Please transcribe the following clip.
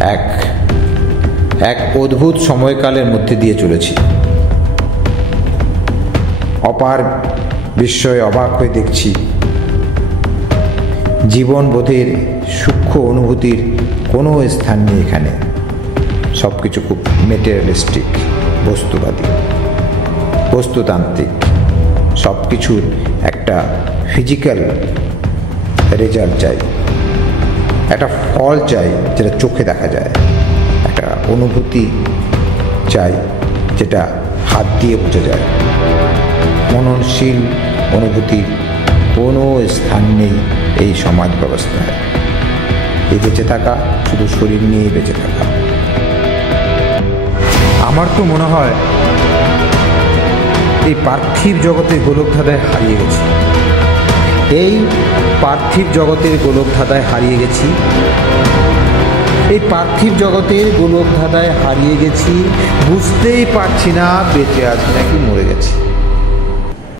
এক এক অদ্ভুত সময়কালের মধ্যে দিয়ে চলেছি। অপার বিস্ময়ে অবাক হয়ে দেখছি জীবনবোধের সূক্ষ্ম অনুভূতির কোনো স্থান নেই এখানে। সব কিছু খুব মেটেরিয়ালিস্টিক, বস্তুবাদী, বস্তুতান্ত্রিক। সব কিছুর একটা ফিজিক্যাল রেজাল্ট চাই, একটা ফল চাই যেটা চোখে দেখা যায়, একটা অনুভূতি চাই যেটা হাত দিয়ে বোঝা যায়। মননশীল অনুভূতির কোনো স্থান নেই এই সমাজ ব্যবস্থায়। এই বেঁচে থাকা শুধু শরীর নিয়েই বেঁচে থাকা। আমার তো মনে হয় এই পার্থিব জগতের গোলকধাঁধায় হারিয়ে গেছি। এই পার্থিব জগতের গোলকধাঁধায় হারিয়ে গেছি। এই পার্থিব জগতের গোলকধাঁধায় হারিয়ে গেছি। বুঝতেই পারছি না বেঁচে আছি নাকি মরে গেছি।